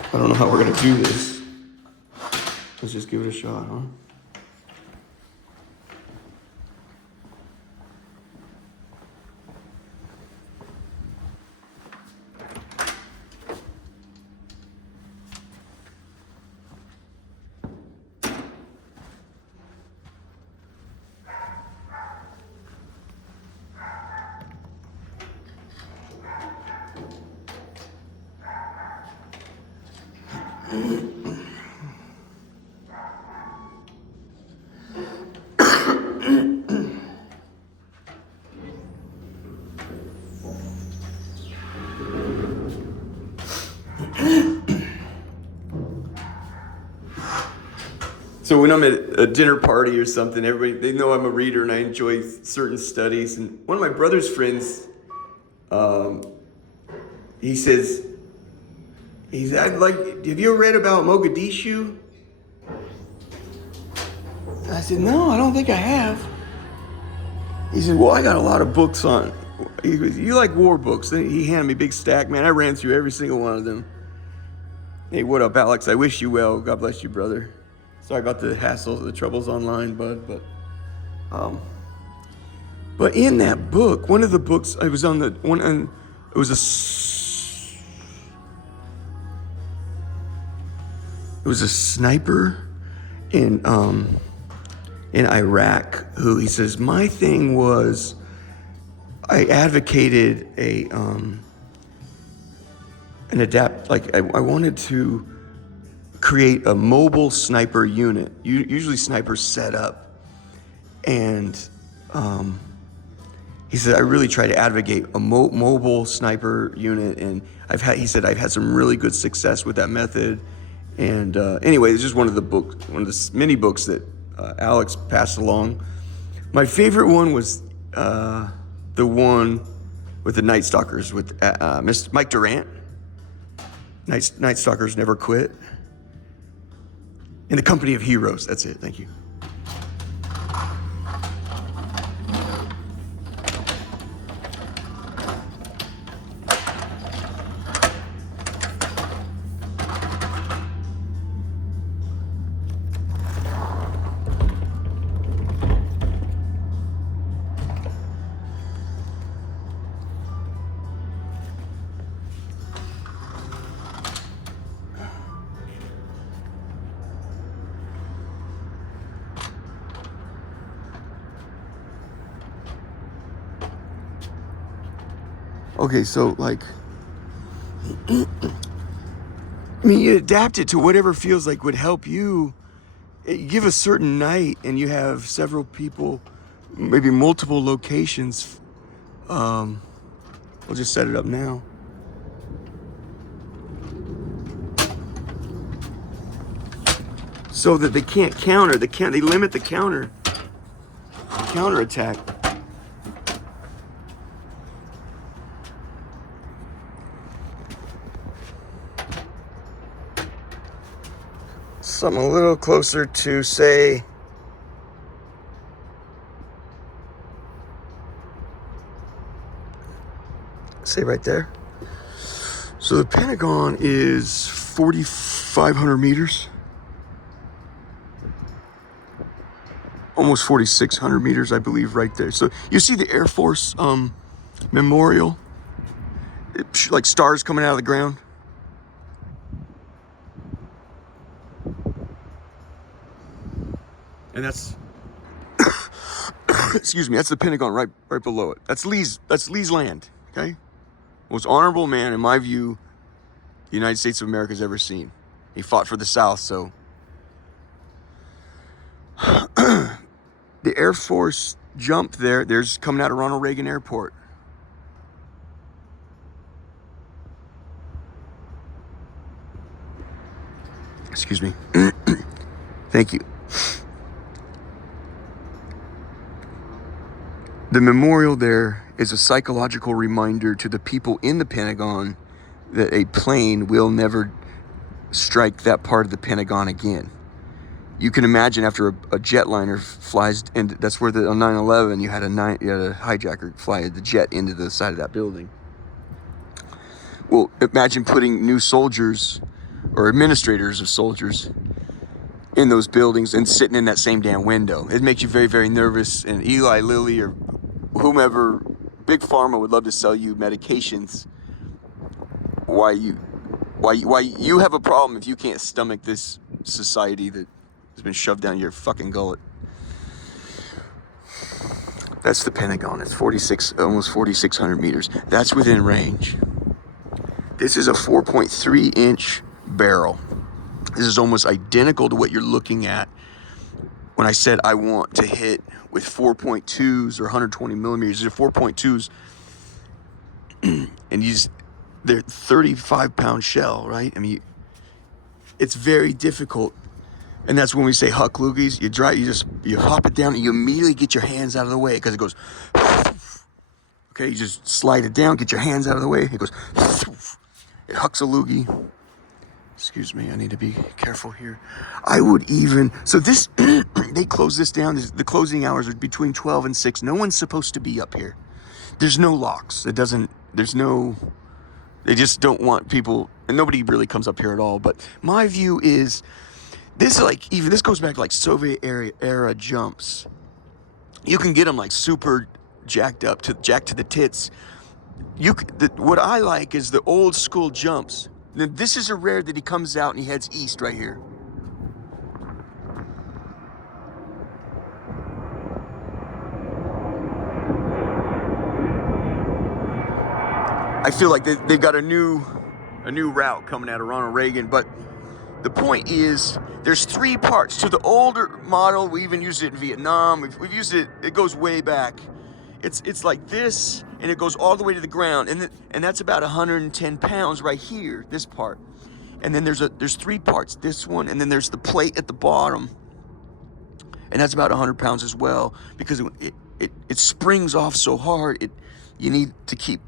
I don't know how we're gonna do this. Let's just give it a shot, huh? So when I'm at a dinner party or something, everybody, they know I'm a reader and I enjoy certain studies. And one of my brother's friends, he says, have you ever read about Mogadishu? I said, no, I don't think I have. He said, well, I got a lot of books on. He goes, you like war books? He handed me a big stack, man. I ran through every single one of them. Hey, what up, Alex? I wish you well. God bless you, brother. Sorry about the hassles, the troubles online, bud. But in that book, one of the books I was on the one, and it was a sniper in Iraq who, he says, my thing was I advocated I wanted to create a mobile sniper unit. Usually snipers set up. And he said, I really try to advocate a mobile sniper unit. And I've had some really good success with that method. And anyway, it's just one of the many books that Alex passed along. My favorite one was the one with the Night Stalkers with Mr. Mike Durant. Night Stalkers Never Quit. In the Company of Heroes. That's it. Thank you. Okay, so you adapt it to whatever feels like would help you. You give a certain night and you have several people, maybe multiple locations. We'll just set it up now. So that they can't counter, they limit the counter attack. Something a little closer to, say, right there. So the Pentagon is 4,500 meters. Almost 4,600 meters, I believe, right there. So you see the Air Force memorial? Like stars coming out of the ground. And that's, excuse me, that's the Pentagon right below it. That's Lee's land. Okay? Most honorable man, in my view, the United States of America has ever seen. He fought for the South, so. The Air Force jump there's coming out of Ronald Reagan Airport. Excuse me. Thank you. The memorial there is a psychological reminder to the people in the Pentagon that a plane will never strike that part of the Pentagon again. You can imagine after a jetliner flies, and that's where on 9/11 you had a hijacker fly the jet into the side of that building. Well, imagine putting new soldiers or administrators of soldiers in those buildings and sitting in that same damn window. It makes you very, very nervous. And Eli Lilly or whomever, Big Pharma would love to sell you medications. Why you have a problem if you can't stomach this society that has been shoved down your fucking gullet. That's the Pentagon. It's almost 4,600 meters. That's within range. This is a 4.3-inch barrel. This is almost identical to what you're looking at when I said I want to hit with 4.2s or 120 millimeters. These are 4.2s, and they're 35-pound shell, right? I mean, it's very difficult, and that's when we say huck loogies. You hop it down, and you immediately get your hands out of the way because it goes. Okay, you just slide it down, get your hands out of the way. It goes. It hucks a loogie. Excuse me, I need to be careful here. So this, they close this down. The closing hours are between 12 and 6. No one's supposed to be up here. There's no locks. They just don't want people, and nobody really comes up here at all. But my view is, this goes back to like Soviet era jumps. You can get them like super jacked to the tits. What I like is the old school jumps. Now, this is a rare that he comes out and he heads east right here. I feel like they've got a new route coming out of Ronald Reagan, but the point is there's 3 parts to the older model. We even used it in Vietnam. We've used it. It goes way back. It's like this, and it goes all the way to the ground, and that's about 110 pounds right here. This part. And then there's 3 parts, this one, and then there's the plate at the bottom. And that's about 100 pounds as well, because it springs off so hard, you need to keep,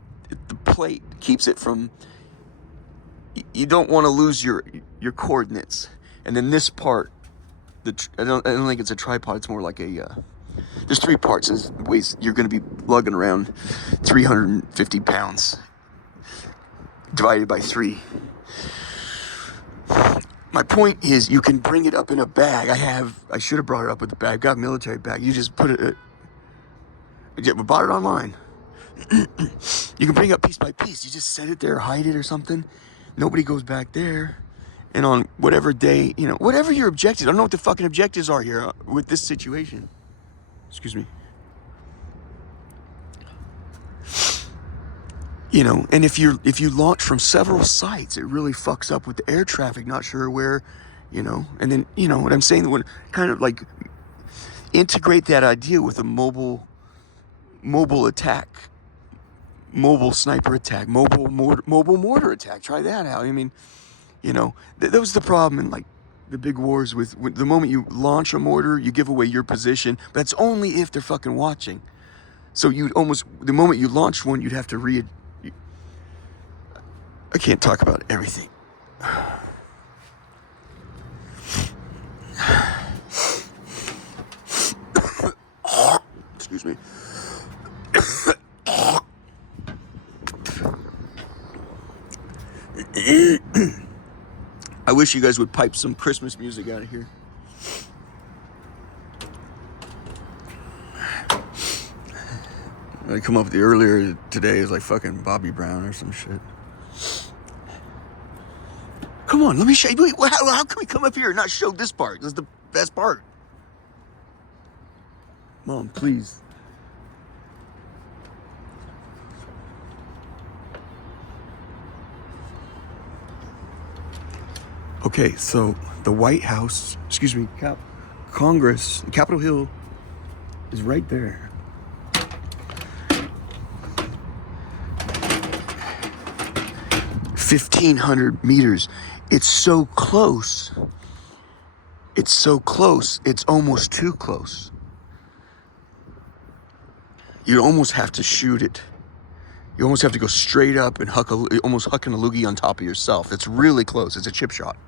the plate keeps it from, you don't want to lose your coordinates. And then this part, I don't think it's a tripod, it's more like there's 3 parts, you're going to be lugging around 350 pounds, divided by 3. My point is, you can bring it up in a bag. I should have brought it up with the bag. I've got a military bag. You just put it. We bought it online. You can bring it up piece by piece. You just set it there, hide it or something. Nobody goes back there. And on whatever day, whatever your objectives. I don't know what the fucking objectives are here with this situation. Excuse me. And if you launch from several sites, it really fucks up with the air traffic, not sure where, and then, what I'm saying, when kind of like integrate that idea with a mobile attack, mobile sniper attack, mobile mortar attack. Try that out. I mean, that was the problem in like the big wars with the moment you launch a mortar, you give away your position, but that's only if they're fucking watching. So the moment you launch one, you'd have to I can't talk about everything. Excuse me. I wish you guys would pipe some Christmas music out of here. I come up with earlier today is like fucking Bobby Brown or some shit. Come on, let me show you. How can we come up here and not show this part? This is the best part. Mom, please. Okay, so the White House, Congress, Capitol Hill is right there. 1,500 meters. It's so close. It's so close. It's almost too close. You almost have to shoot it. You almost have to go straight up and almost hucking a loogie on top of yourself. It's really close. It's a chip shot.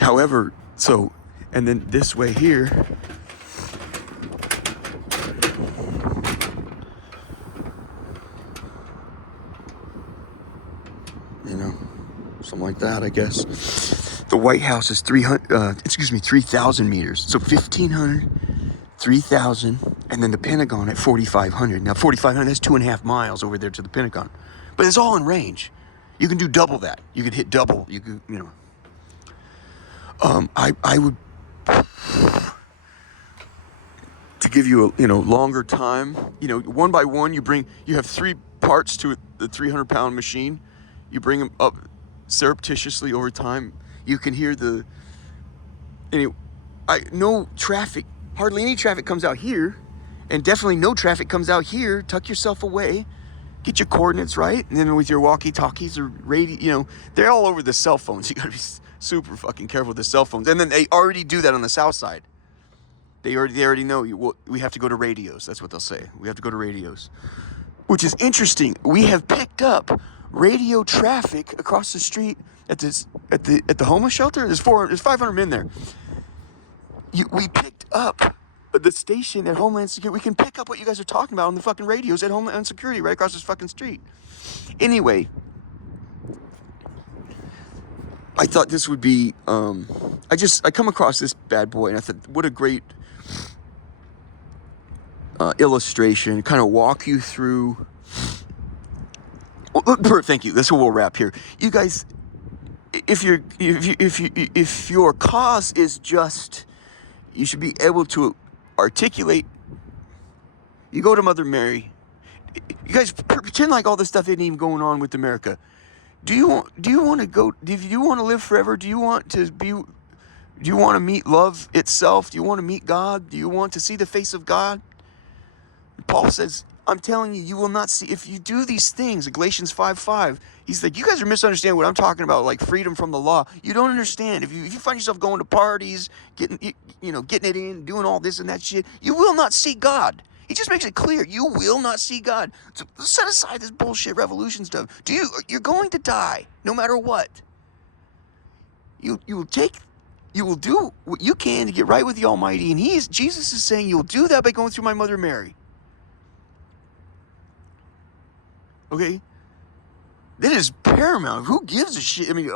However, and then this way here, something like that, I guess. The White House is 3,000 meters. So 1,500, 3,000, and then the Pentagon at 4,500. Now 4,500, that's 2.5 miles over there to the Pentagon. But it's all in range. You can do double that. You could hit double. You could, I would, to give you a, longer time, one by one, you have 3 parts to the 300-pound machine. You bring them up surreptitiously over time. You can hear no traffic, hardly any traffic comes out here, and definitely no traffic comes out here. Tuck yourself away, get your coordinates right, and then with your walkie-talkies or radio, they're all over the cell phones. You gotta be super fucking careful with the cell phones. And then they already do that on the south side. They already know we have to go to radios. That's what they'll say. We have to go to radios, which is interesting. We have picked up radio traffic across the street at the homeless shelter. There's 500 men there. We picked up the station at Homeland Security. We can pick up what you guys are talking about on the fucking radios at Homeland Security right across this fucking street. Anyway, I thought this would be, I come across this bad boy and I thought, what a great illustration, kind of walk you through. Thank you. This will wrap here. You guys, if your cause is just, you should be able to articulate. You go to Mother Mary. You guys pretend like all this stuff isn't even going on with America. Do you want to go? Do you want to live forever? Do you want to meet love itself? Do you want to meet God? Do you want to see the face of God? Paul says, I'm telling you, you will not see, if you do these things, Galatians 5:5, he's like, you guys are misunderstanding what I'm talking about, like freedom from the law. You don't understand. If you find yourself going to parties, getting it in, doing all this and that shit, you will not see God. He just makes it clear, you will not see God. So set aside this bullshit revolution stuff. You're going to die, no matter what. You will do what you can to get right with the Almighty, and Jesus is saying you'll do that by going through my Mother Mary. Okay? That is paramount. Who gives a shit? I mean,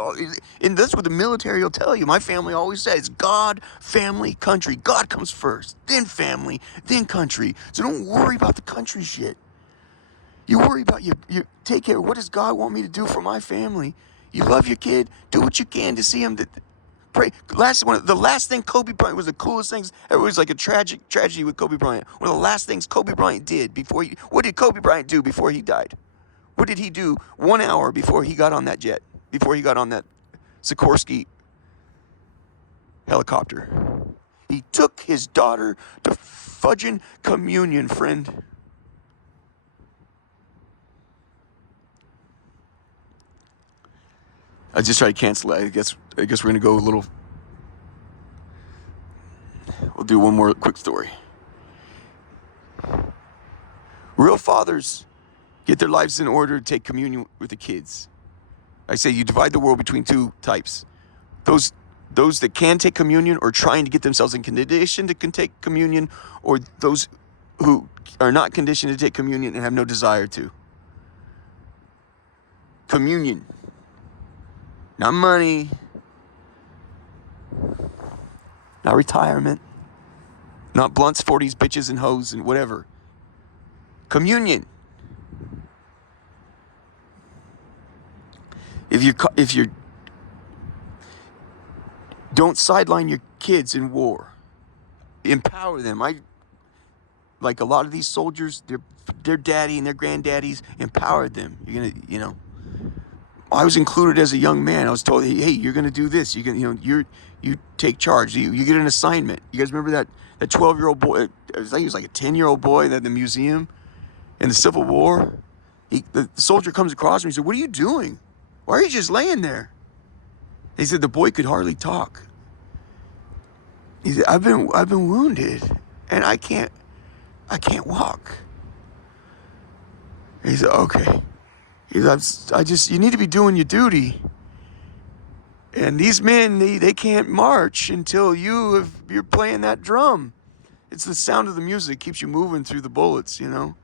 and that's what the military will tell you. My family always says, God, family, country. God comes first, then family, then country. So don't worry about the country shit. You worry about you take care of what does God want me to do for my family. You love your kid, do what you can to see him. Pray. The last thing Kobe Bryant was the coolest things. It was like a tragedy with Kobe Bryant. One of the last things Kobe Bryant did what did Kobe Bryant do before he died? What did he do 1 hour before he got on that jet? Before he got on that Sikorsky helicopter? He took his daughter to fudging communion, friend. I just tried to cancel it. I guess we're going to go a little. We'll do one more quick story. Real fathers get their lives in order to take communion with the kids. I say you divide the world between 2 types. Those that can take communion or trying to get themselves in condition to take communion, or those who are not conditioned to take communion and have no desire to. Communion. Not money. Not retirement. Not blunts, 40s, bitches, and hoes, and whatever. Communion. If you're don't sideline your kids in war. Empower them. Like a lot of these soldiers, their daddy and their granddaddies empowered them. You're gonna, I was included as a young man. I was told, hey, you're going to do this. You take charge. You get an assignment. You guys remember that 12-year-old boy? I think he was like a 10-year-old boy at the museum in the Civil War. The soldier comes across me. He said, "What are you doing? Why are you just laying there?" He said the boy could hardly talk. He said, "I've been wounded, and I can't walk." He said, "Okay." He said, you need to be doing your duty. And these men, they can't march until you're playing that drum. It's the sound of the music that keeps you moving through the bullets, And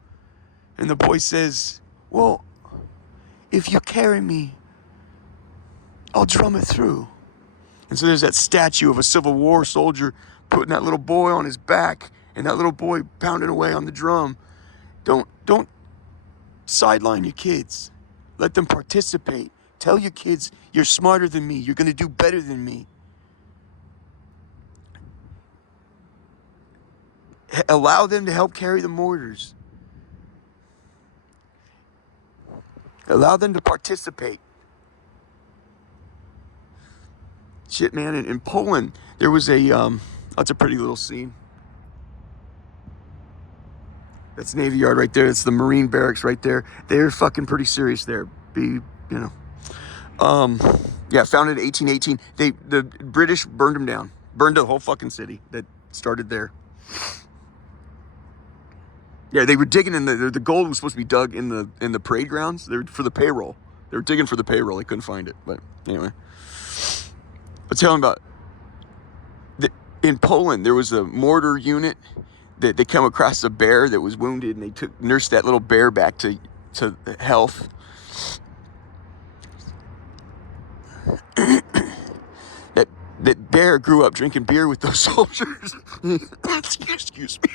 the boy says, "Well, if you carry me, I'll drum it through." And so there's that statue of a Civil War soldier putting that little boy on his back, and that little boy pounding away on the drum. Don't sideline your kids. Let them participate. Tell your kids, you're smarter than me. You're going to do better than me. Allow them to help carry the mortars. Allow them to participate. Shit, man, in Poland, there was that's a pretty little scene. That's Navy Yard right there. That's the Marine barracks right there. They're fucking pretty serious there. Yeah, founded in 1818. The British burned them down. Burned the whole fucking city that started there. Yeah, they were digging in the gold was supposed to be dug in the parade grounds. They were for the payroll. They were digging for the payroll. They couldn't find it. But anyway, I'll tell them about in Poland, there was a mortar unit that they came across a bear that was wounded, and they nursed that little bear back to health. that bear grew up drinking beer with those soldiers. Excuse me.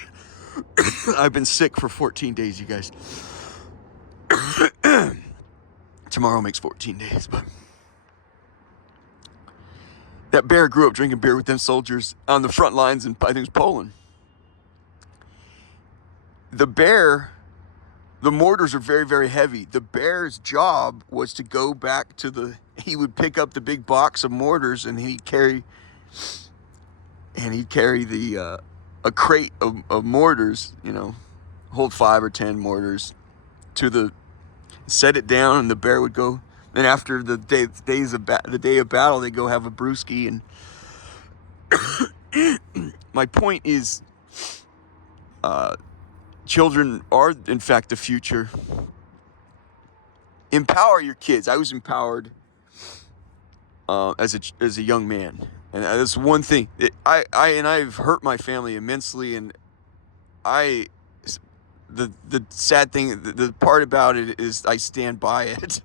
I've been sick for 14 days, you guys. Tomorrow makes 14 days, but that bear grew up drinking beer with them soldiers on the front lines in, I think it was Poland. The mortars are very, very heavy. The bear's job was to go back he would pick up the big box of mortars, and he'd carry a crate of mortars, hold 5 or 10 mortars set it down, and the bear would go. Then after the day of battle, they go have a brewski. And my point is, children are in fact the future. Empower your kids. I was empowered as a young man, and that's one thing. I've hurt my family immensely, and the sad thing, the part about it is I stand by it.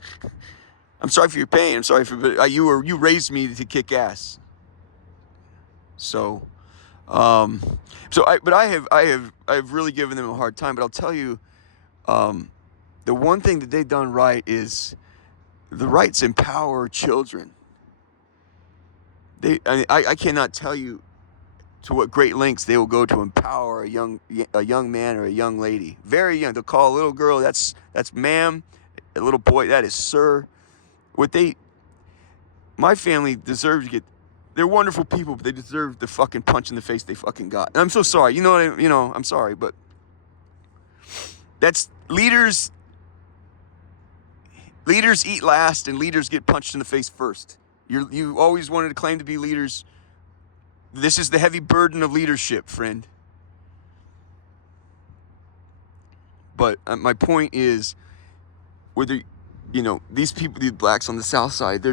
I'm sorry for your pain. I'm sorry but you raised me to kick ass. So, but I have really given them a hard time. But I'll tell you, the one thing that they've done right is the rights empower children. I cannot tell you to what great lengths they will go to empower a young man or a young lady. Very young. They'll call a little girl, that's ma'am. A little boy, that is sir. My family deserves to get. They're wonderful people, but they deserve the fucking punch in the face they fucking got. And I'm so sorry. I'm sorry, but that's leaders. Leaders eat last, and leaders get punched in the face first. You always wanted to claim to be leaders. This is the heavy burden of leadership, friend. But my point is, whether these people, these blacks on the South Side,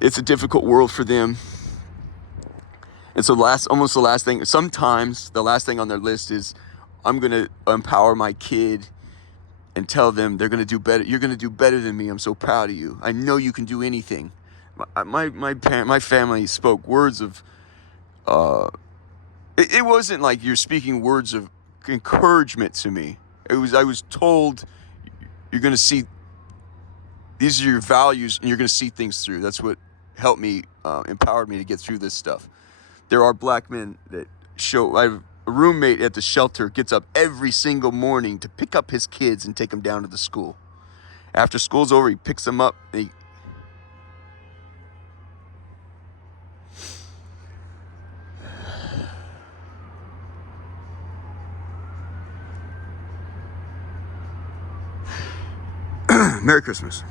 it's a difficult world for them. And so sometimes the last thing on their list is, I'm going to empower my kid and tell them they're going to do better. You're going to do better than me. I'm so proud of you. I know you can do anything. My family spoke words of, it wasn't like you're speaking words of encouragement to me. I was told, you're going to see, these are your values, and you're going to see things through. That's what helped me, empowered me to get through this stuff. There are black men that I have a roommate at the shelter gets up every single morning to pick up his kids and take them down to the school. After school's over, he picks them up, and Merry Christmas.